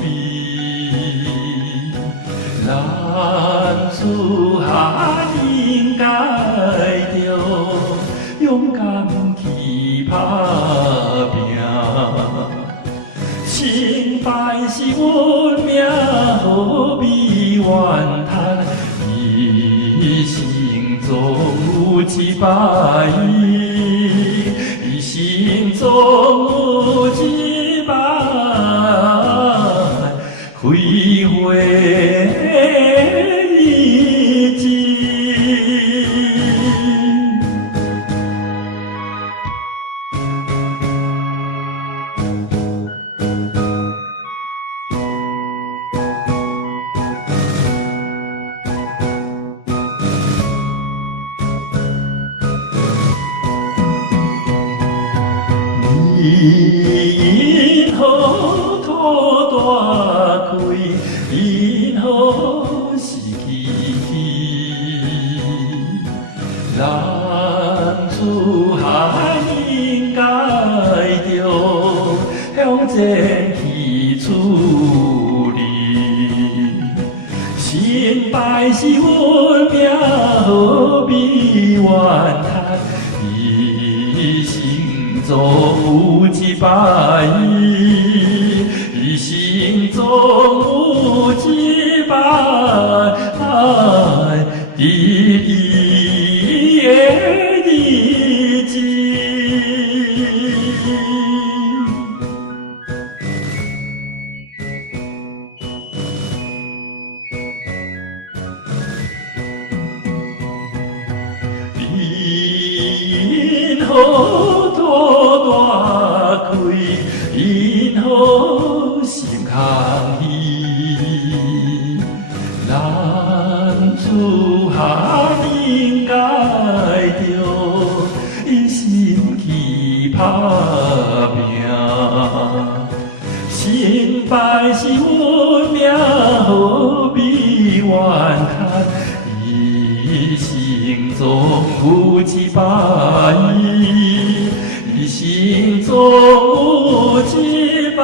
美。咱此下应该着勇敢去打拼。成败是阮命，何必怨叹？一生总有一摆，一生总有一摆开花日子。因何土大开，因何是崎岖？咱此下应该着向前去处理。成败是阮命，何必怨叹？一生总有一摆，一生总有一摆得意的日子。因何土大开，因何心空虚？咱此下应该着一心去打拼。成败是阮命，何必怨叹？一生总有一摆，一生总有一摆。